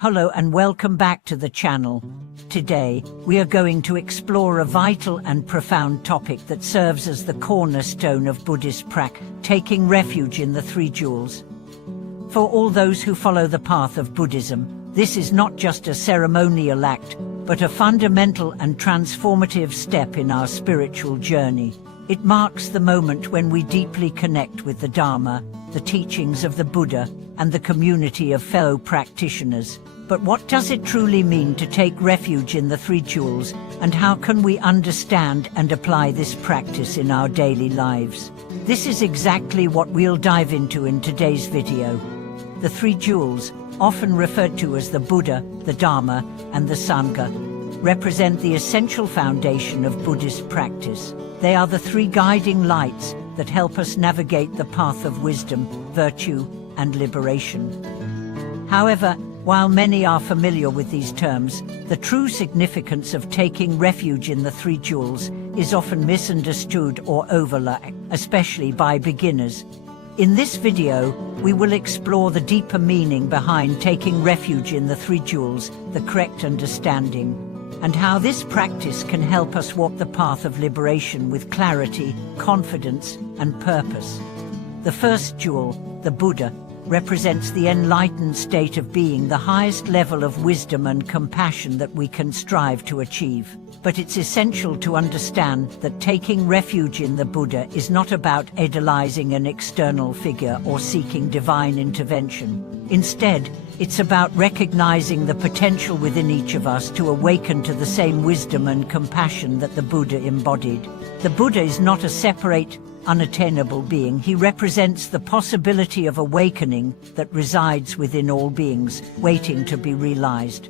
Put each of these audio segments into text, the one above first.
Hello and welcome back to the channel. Today, we are going to explore a vital and profound topic that serves as the cornerstone of Buddhist practice, taking refuge in the Three Jewels. For all those who follow the path of Buddhism, this is not just a ceremonial act, but a fundamental and transformative step in our spiritual journey. It marks the moment when we deeply connect with the Dharma, the teachings of the Buddha, and the community of fellow practitioners. But what does it truly mean to take refuge in the Three Jewels, and how can we understand and apply this practice in our daily lives? This is exactly what we'll dive into in today's video. The Three Jewels, often referred to as the Buddha, the Dharma, and the Sangha, represent the essential foundation of Buddhist practice. They are the three guiding lights that help us navigate the path of wisdom, virtue, and liberation. However, while many are familiar with these terms, the true significance of taking refuge in the Three Jewels is often misunderstood or overlooked, especially by beginners. In this video, we will explore the deeper meaning behind taking refuge in the Three Jewels, the correct understanding, and how this practice can help us walk the path of liberation with clarity, confidence, and purpose. The first jewel, the Buddha, represents the enlightened state of being, the highest level of wisdom and compassion that we can strive to achieve. But it's essential to understand that taking refuge in the Buddha is not about idolizing an external figure or seeking divine intervention. Instead, it's about recognizing the potential within each of us to awaken to the same wisdom and compassion that the Buddha embodied. The Buddha is not a separate, unattainable being. He represents the possibility of awakening that resides within all beings, waiting to be realized.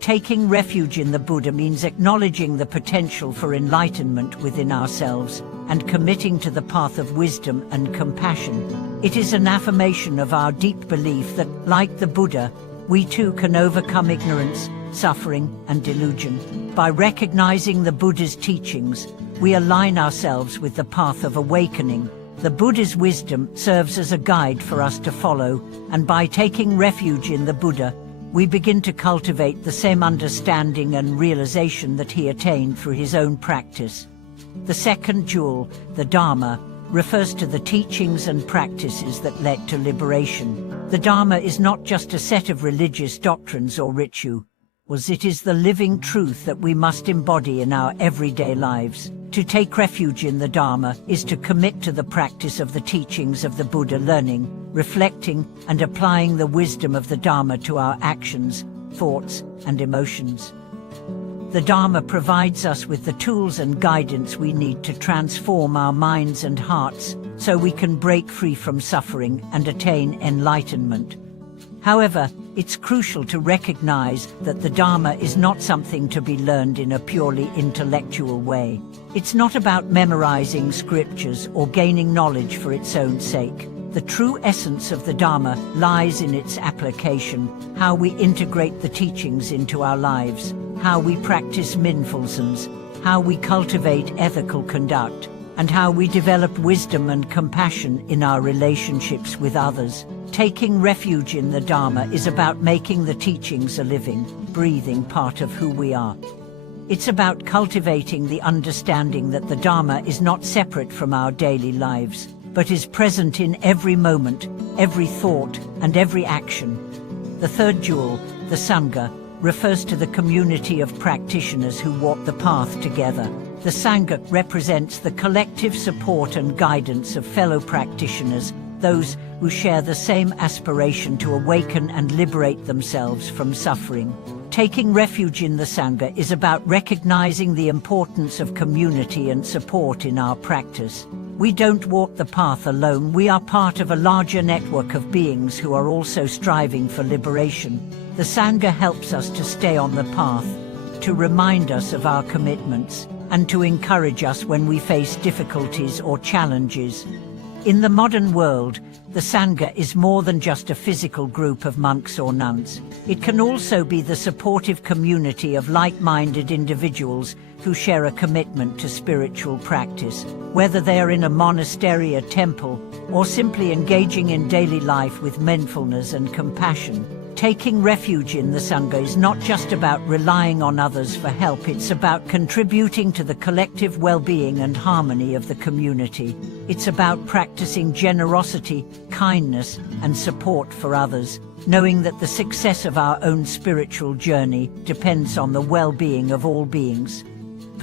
Taking refuge in the Buddha means acknowledging the potential for enlightenment within ourselves and committing to the path of wisdom and compassion. It is an affirmation of our deep belief that, like the Buddha, we too can overcome ignorance, suffering, and delusion. By recognizing the Buddha's teachings, we align ourselves with the path of awakening. The Buddha's wisdom serves as a guide for us to follow, and by taking refuge in the Buddha, we begin to cultivate the same understanding and realization that he attained through his own practice. The second jewel, the Dharma, refers to the teachings and practices that led to liberation. The Dharma is not just a set of religious doctrines or rituals. It is the living truth that we must embody in our everyday lives. To take refuge in the Dharma is to commit to the practice of the teachings of the Buddha, learning, reflecting, and applying the wisdom of the Dharma to our actions, thoughts, and emotions. The Dharma provides us with the tools and guidance we need to transform our minds and hearts so we can break free from suffering and attain enlightenment. However, it's crucial to recognize that the Dharma is not something to be learned in a purely intellectual way. It's not about memorizing scriptures or gaining knowledge for its own sake. The true essence of the Dharma lies in its application, how we integrate the teachings into our lives, how we practice mindfulness, how we cultivate ethical conduct, and how we develop wisdom and compassion in our relationships with others. Taking refuge in the Dharma is about making the teachings a living, breathing part of who we are. It's about cultivating the understanding that the Dharma is not separate from our daily lives, but is present in every moment, every thought, and every action. The third jewel, the Sangha, refers to the community of practitioners who walk the path together. The Sangha represents the collective support and guidance of fellow practitioners, those who share the same aspiration to awaken and liberate themselves from suffering. Taking refuge in the Sangha is about recognizing the importance of community and support in our practice. We don't walk the path alone. We are part of a larger network of beings who are also striving for liberation. The Sangha helps us to stay on the path, to remind us of our commitments, and to encourage us when we face difficulties or challenges. In the modern world, the Sangha is more than just a physical group of monks or nuns. It can also be the supportive community of like-minded individuals who share a commitment to spiritual practice, whether they are in a monastery, a temple, or simply engaging in daily life with mindfulness and compassion. Taking refuge in the Sangha is not just about relying on others for help, it's about contributing to the collective well-being and harmony of the community. It's about practicing generosity, kindness, and support for others, knowing that the success of our own spiritual journey depends on the well-being of all beings.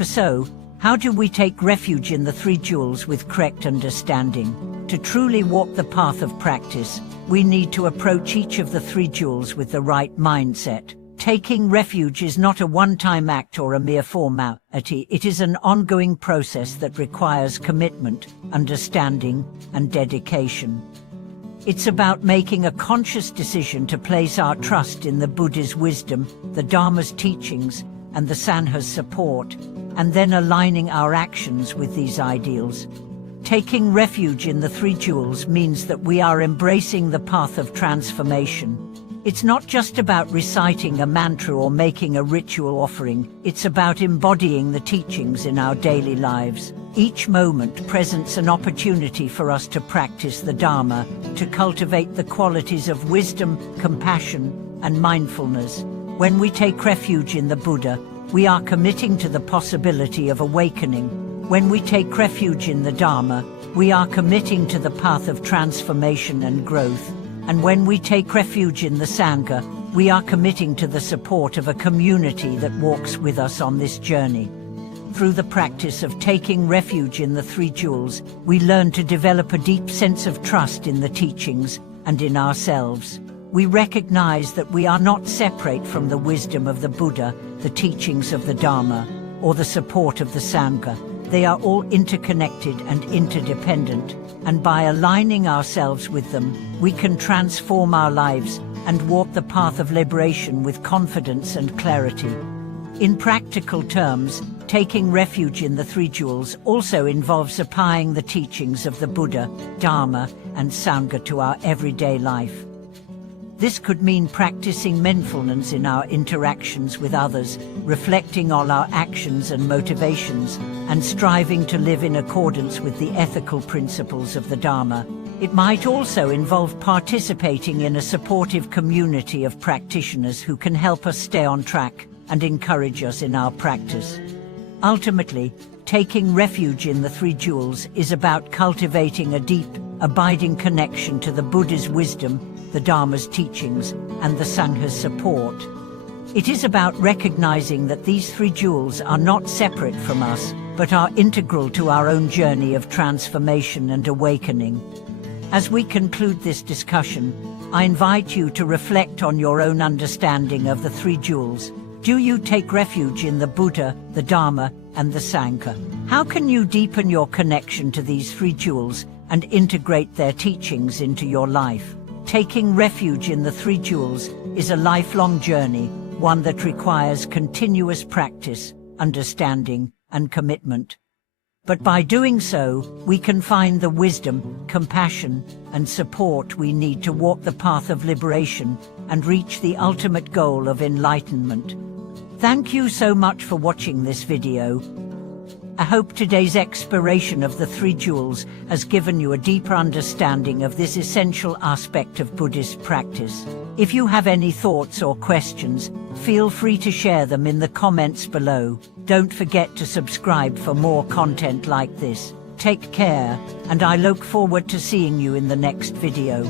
So, how do we take refuge in the three jewels with correct understanding? To truly walk the path of practice, we need to approach each of the three jewels with the right mindset. Taking refuge is not a one-time act or a mere formality. It is an ongoing process that requires commitment, understanding, and dedication. It's about making a conscious decision to place our trust in the Buddha's wisdom, the Dharma's teachings, and the Sangha's support, and then aligning our actions with these ideals. Taking refuge in the three jewels means that we are embracing the path of transformation. It's not just about reciting a mantra or making a ritual offering, it's about embodying the teachings in our daily lives. Each moment presents an opportunity for us to practice the Dharma, to cultivate the qualities of wisdom, compassion, and mindfulness. When we take refuge in the Buddha, we are committing to the possibility of awakening. When we take refuge in the Dharma, we are committing to the path of transformation and growth. And when we take refuge in the Sangha, we are committing to the support of a community that walks with us on this journey. Through the practice of taking refuge in the three jewels, we learn to develop a deep sense of trust in the teachings and in ourselves. We recognize that we are not separate from the wisdom of the Buddha, the teachings of the Dharma, or the support of the Sangha. They are all interconnected and interdependent, and by aligning ourselves with them, we can transform our lives and walk the path of liberation with confidence and clarity. In practical terms, taking refuge in the three jewels also involves applying the teachings of the Buddha, Dharma, and Sangha to our everyday life. This could mean practicing mindfulness in our interactions with others, reflecting on our actions and motivations, and striving to live in accordance with the ethical principles of the Dharma. It might also involve participating in a supportive community of practitioners who can help us stay on track and encourage us in our practice. Ultimately, taking refuge in the three jewels is about cultivating a deep, abiding connection to the Buddha's wisdom, the Dharma's teachings, and the Sangha's support. It is about recognizing that these three jewels are not separate from us, but are integral to our own journey of transformation and awakening. As we conclude this discussion, I invite you to reflect on your own understanding of the three jewels. Do you take refuge in the Buddha, the Dharma, and the Sangha? How can you deepen your connection to these three jewels and integrate their teachings into your life? Taking refuge in the three jewels is a lifelong journey, one that requires continuous practice, understanding, and commitment. But by doing so, we can find the wisdom, compassion, and support we need to walk the path of liberation and reach the ultimate goal of enlightenment. Thank you so much for watching this video. I hope today's exploration of the three jewels has given you a deeper understanding of this essential aspect of Buddhist practice. If you have any thoughts or questions, feel free to share them in the comments below. Don't forget to subscribe for more content like this. Take care, and I look forward to seeing you in the next video.